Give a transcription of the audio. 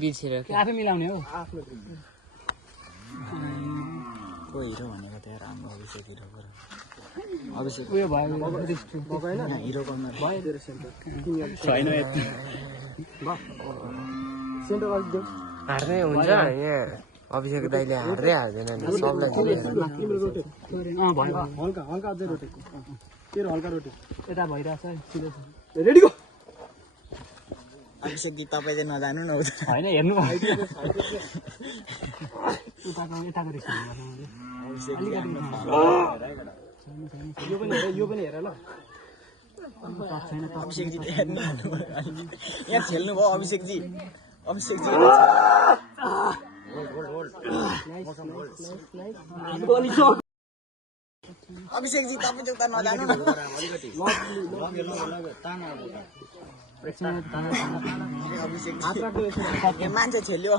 बिर्सेर आफै मिलाउने हो को हिरो भनेको त यार हाम्रो अभिषेक हिरो अभिषेक उयो भयो होइन हिरो गर्न छैन हार्दै हुन्छ यहाँ अभिषेक दाइले हार्दैन सबलाई हल्का हल्का अझै रोटेको तेरो हल्का रोटे यता भइरहेछ रेडी गो अभिषेक जी तपाईँ चाहिँ नजानु न उता होइन हेर्नु यताको रेस यो पनि हेर ल अभिषेक जी यहाँ खेल्नु भयो अभिषेक जी अभिषेक जी अभिषेक जी तपाईँ चाहिँ उता नजानु न अभिषेक जी मान्छे छेल्यो